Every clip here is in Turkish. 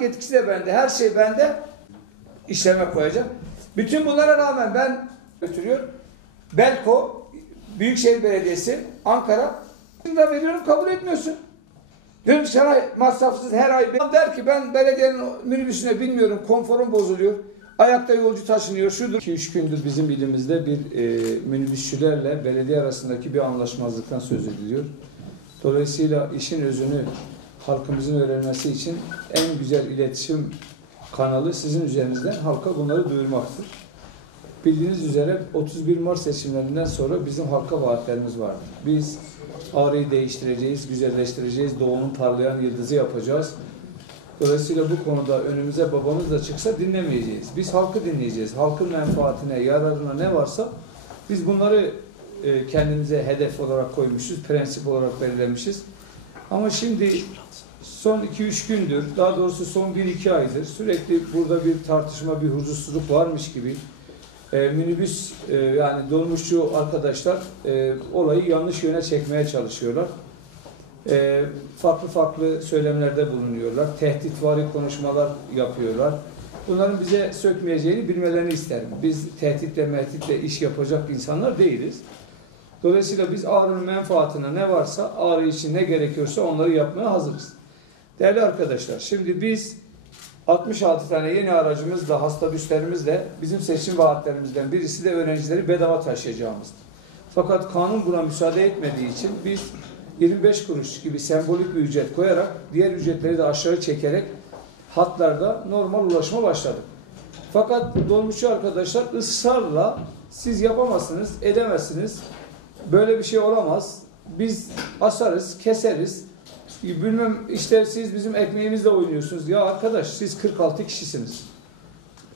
Yetkisi de bende, her şey bende, işleme koyacağım. Bütün bunlara rağmen ben götürüyor. Belko, Büyükşehir Belediyesi, Ankara, da veriyorum, kabul etmiyorsun. Diyorum sana masrafsız her ay. Der ki ben belediyenin minibüsüne binmiyorum, konforum bozuluyor. Ayakta yolcu taşınıyor, şudur. 2-3 gündür bizim ilimizde bir minibüsçülerle belediye arasındaki bir anlaşmazlıktan söz ediliyor. Dolayısıyla işin özünü halkımızın öğrenmesi için en güzel iletişim kanalı sizin üzerinizden halka bunları duyurmaktır. Bildiğiniz üzere 31 Mart seçimlerinden sonra bizim halka vaatlerimiz vardır. Biz Ağrı'yı değiştireceğiz, güzelleştireceğiz, doğunun parlayan yıldızı yapacağız. Dolayısıyla bu konuda önümüze babamız da çıksa dinlemeyeceğiz. Biz halkı dinleyeceğiz. Halkın menfaatine, yararına ne varsa biz bunları kendimize hedef olarak koymuşuz, prensip olarak belirlemişiz. Ama şimdi son 2-3 gündür, daha doğrusu son 1-2 aydır sürekli burada bir tartışma, bir huzursuzluk varmış gibi minibüs yani dolmuşçu arkadaşlar olayı yanlış yöne çekmeye çalışıyorlar. Farklı söylemlerde bulunuyorlar. Tehditvari konuşmalar yapıyorlar. Bunların bize sökmeyeceğini bilmelerini isterim. Biz tehditle iş yapacak insanlar değiliz. Dolayısıyla biz Ağrı'nın menfaatine ne varsa, Ağrı için ne gerekiyorsa onları yapmaya hazırız. Değerli arkadaşlar, şimdi biz 66 tane yeni aracımızla, hastabüslerimizle bizim seçim vaatlerimizden birisi de öğrencileri bedava taşıyacağımızdır. Fakat kanun buna müsaade etmediği için biz 25 kuruş gibi sembolik bir ücret koyarak, diğer ücretleri de aşağı çekerek hatlarda normal ulaşıma başladık. Fakat dolmuşçu arkadaşlar ısrarla siz yapamazsınız, edemezsiniz, böyle bir şey olamaz, biz asarız, keseriz, bilmem işte siz bizim ekmeğimizle oynuyorsunuz. Ya arkadaş siz 46 kişisiniz.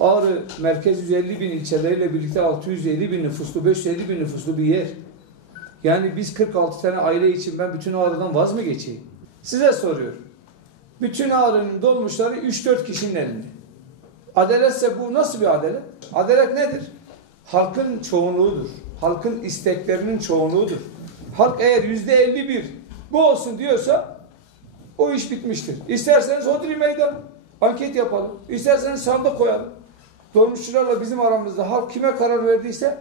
Ağrı merkez 150 bin ilçeleriyle birlikte 650 bin nüfuslu, 550 bin nüfuslu bir yer. Yani biz 46 tane aile için ben bütün Ağrı'dan vaz mı geçeyim? Size soruyorum. Bütün Ağrı'nın dolmuşları 3-4 kişinin elinde. Adaletse bu nasıl bir adalet? Adalet nedir? Halkın çoğunluğudur. Halkın isteklerinin çoğunluğudur. Halk eğer %51 bu olsun diyorsa o iş bitmiştir. İsterseniz hodri meydan anket yapalım. İsterseniz sandık koyalım. Dolmuşçularla bizim aramızda halk kime karar verdiyse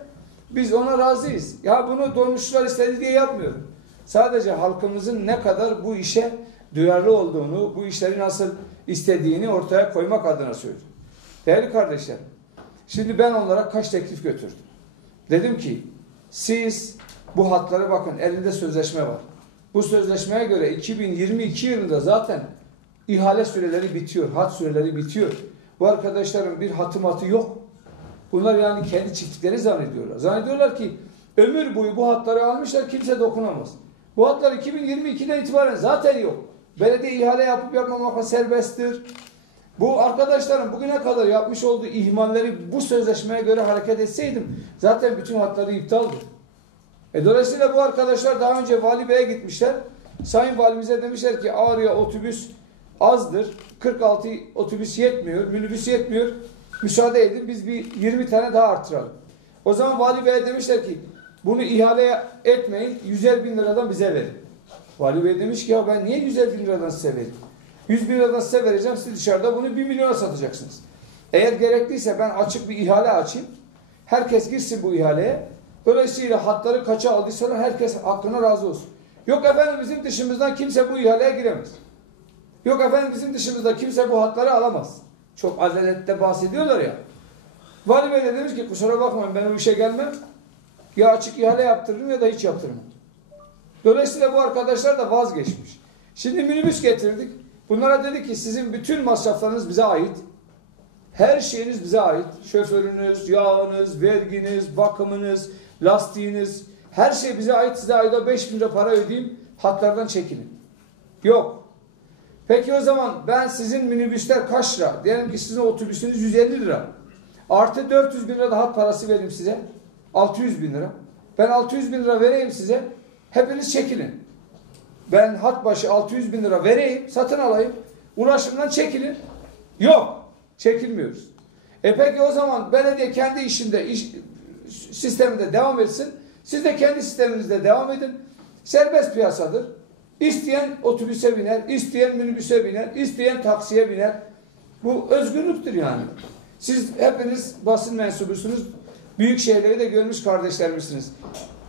biz ona razıyız. Ya bunu dolmuşçular istedi diye yapmıyorum. Sadece halkımızın ne kadar bu işe duyarlı olduğunu, bu işleri nasıl istediğini ortaya koymak adına söylüyorum. Değerli kardeşler, şimdi ben onlara kaç teklif götürdüm. Dedim ki siz bu hatlara bakın, elinde sözleşme var. Bu sözleşmeye göre 2022 yılında zaten ihale süreleri bitiyor, hat süreleri bitiyor. Bu arkadaşların bir hatı yok. Bunlar yani kendi çiftlikleri zannediyorlar. Zannediyorlar ki ömür boyu bu hatları almışlar, kimse dokunamaz. Bu hatlar 2022'den itibaren zaten yok. Belediye ihale yapıp yapmamakla serbesttir. Bu arkadaşların bugüne kadar yapmış olduğu ihmalleri bu sözleşmeye göre hareket etseydim zaten bütün hatları iptaldir. Dolayısıyla bu arkadaşlar daha önce Vali Bey'e gitmişler. Sayın Valimize demişler ki Ağrı'ya otobüs azdır. 46 otobüs yetmiyor, minibüs yetmiyor. Müsaade edin biz bir 20 tane daha artıralım. O zaman Vali Bey'e demişler ki bunu ihale etmeyin, 100'er bin liradan bize verin. Vali Bey demiş ki ya ben niye 100'er bin liradan size vereyim? 100 bin liradan size vereceğim, siz dışarıda bunu 1 milyona satacaksınız. Eğer gerekliyse ben açık bir ihale açayım. Herkes girsin bu ihaleye. Dolayısıyla hatları kaça aldıysalar herkes hakkına razı olsun. Yok efendim bizim dışımızdan kimse bu ihaleye giremez. Yok efendim bizim dışımızda kimse bu hatları alamaz. Çok adalette bahsediyorlar ya. Vali Bey de demiş ki kusura bakmayın ben o işe gelmem. Ya açık ihale yaptırırım ya da hiç yaptırmam. Dolayısıyla bu arkadaşlar da vazgeçmiş. Şimdi minibüs getirdik. Bunlara dedik ki sizin bütün masraflarınız bize ait. Her şeyiniz bize ait. Şoförünüz, yağınız, verginiz, bakımınız, lastiğiniz, her şey bize ait. Size ayda 5 bin lira para ödeyeyim, hatlardan çekinin. Yok. Peki o zaman ben sizin minibüsler kaç lira? Diyelim ki sizin otobüsünüz 150 lira. Artı 400 bin lira da hat parası vereyim size. 600 bin lira. Ben 600 bin lira vereyim size. Hepiniz çekilin. Ben hat başı 600 bin lira vereyim, satın alayım. Ulaşımdan çekilin. Yok. Çekilmiyoruz. Peki o zaman belediye kendi işinde, sisteminde devam etsin. Siz de kendi sisteminizde devam edin. Serbest piyasadır. İsteyen otobüse biner, isteyen minibüse biner, isteyen taksiye biner. Bu özgürlüktür yani. Siz hepiniz basın mensubusunuz. Büyük şehirleri de görmüş kardeşlerimizsiniz.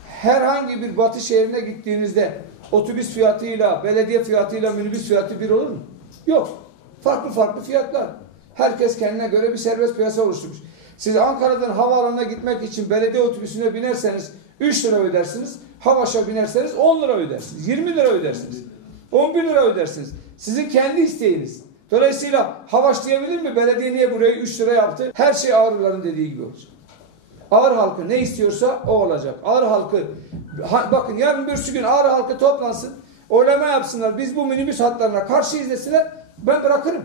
Herhangi bir batı şehrine gittiğinizde otobüs fiyatıyla, belediye fiyatıyla minibüs fiyatı bir olur mu? Yok. Farklı farklı fiyatlar. Herkes kendine göre bir serbest piyasa oluşturmuş. Siz Ankara'dan havaalanına gitmek için belediye otobüsüne binerseniz 3 lira ödersiniz. Havaş'a binerseniz 10 lira ödersiniz. 20 lira ödersiniz. 11 lira ödersiniz. Sizin kendi isteğiniz. Dolayısıyla Havaş diyebilir mi? Belediye niye burayı 3 lira yaptı? Her şey Ağrıların dediği gibi olacak. Ağrı halkı ne istiyorsa o olacak. Ağrı halkı, bakın yarın bir gün Ağrı halkı toplansın, oylama yapsınlar, biz bu minibüs hatlarına karşıyız desinler, ben bırakırım.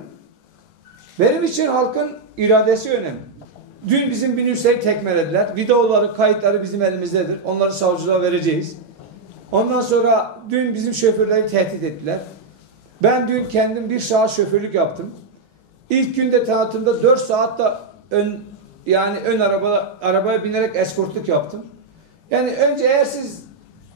Benim için halkın iradesi önemli. Dün bizim minibüsleri tekmelediler. Videoları, kayıtları bizim elimizdedir. Onları savcılığa vereceğiz. Ondan sonra dün bizim şoförleri tehdit ettiler. Ben dün kendim bir saat şoförlük yaptım. İlk günde tanıtımda 4 saat da ön arabaya binerek eskortluk yaptım. Yani önce eğer siz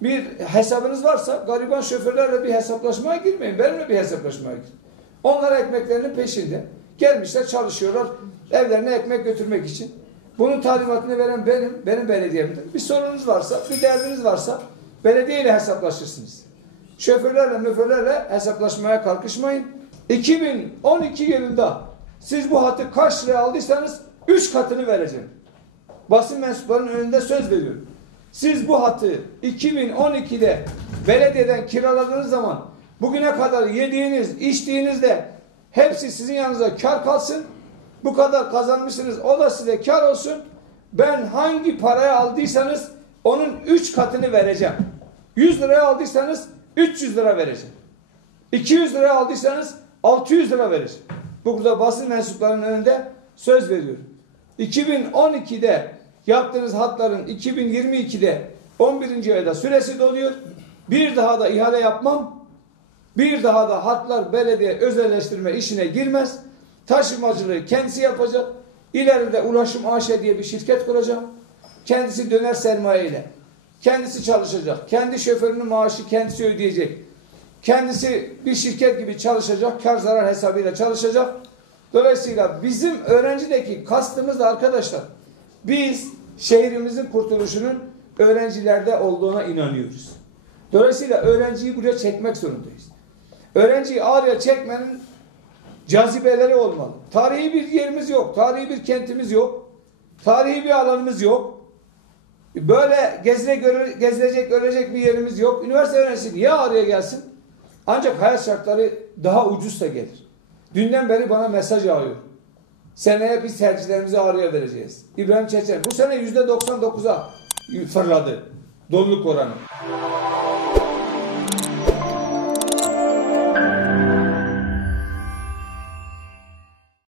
bir hesabınız varsa gariban şoförlerle bir hesaplaşmaya girmeyin. Benimle bir hesaplaşmaya girin. Onlar ekmeklerinin peşinde. Gelmişler, çalışıyorlar evlerine ekmek götürmek için. Bunun talimatını veren benim belediyemdir. Bir sorunuz varsa, bir derdiniz varsa belediyeyle hesaplaşırsınız. Şoförlerle hesaplaşmaya kalkışmayın. 2012 yılında siz bu hattı kaç liraya aldıysanız 3 katını vereceğim. Basın mensuplarının önünde söz veriyorum. Siz bu hattı 2012'de belediyeden kiraladığınız zaman bugüne kadar yediğiniz, içtiğinizde hepsi sizin yanınıza kar kalsın. Bu kadar kazanmışsınız, o da size kar olsun. Ben hangi paraya aldıysanız onun 3 katını vereceğim. 100 liraya aldıysanız 300 lira vereceğim. 200 liraya aldıysanız 600 lira vereceğim. Burada basın mensuplarının önünde söz veriyorum. 2012'de yaptığınız hatların 2022'de 11. ayda süresi doluyor. Bir daha da ihale yapmam. Bir daha da hatlar belediye özelleştirme işine girmez. Taşımacılığı kendisi yapacak. İleride Ulaşım AŞ diye bir şirket kuracak. Kendisi döner sermaye ile. Kendisi çalışacak. Kendi şoförünün maaşı kendisi ödeyecek. Kendisi bir şirket gibi çalışacak. Kar zarar hesabıyla çalışacak. Dolayısıyla bizim öğrencideki kastımız da arkadaşlar, biz şehrimizin kurtuluşunun öğrencilerde olduğuna inanıyoruz. Dolayısıyla öğrenciyi buraya çekmek zorundayız. Öğrenciyi Ağrı'ya çekmenin cazibeleri olmalı. Tarihi bir yerimiz yok. Tarihi bir kentimiz yok. Tarihi bir alanımız yok. Böyle gezilecek, görecek bir yerimiz yok. Üniversite öğrencisi niye Ağrı'ya gelsin? Ancak hayat şartları daha ucuzsa gelir. Dünden beri bana mesaj alıyor. Seneye biz tercihlerimizi Ağrı'ya vereceğiz. İbrahim Çeçen bu sene %99'a fırladı doluluk oranı.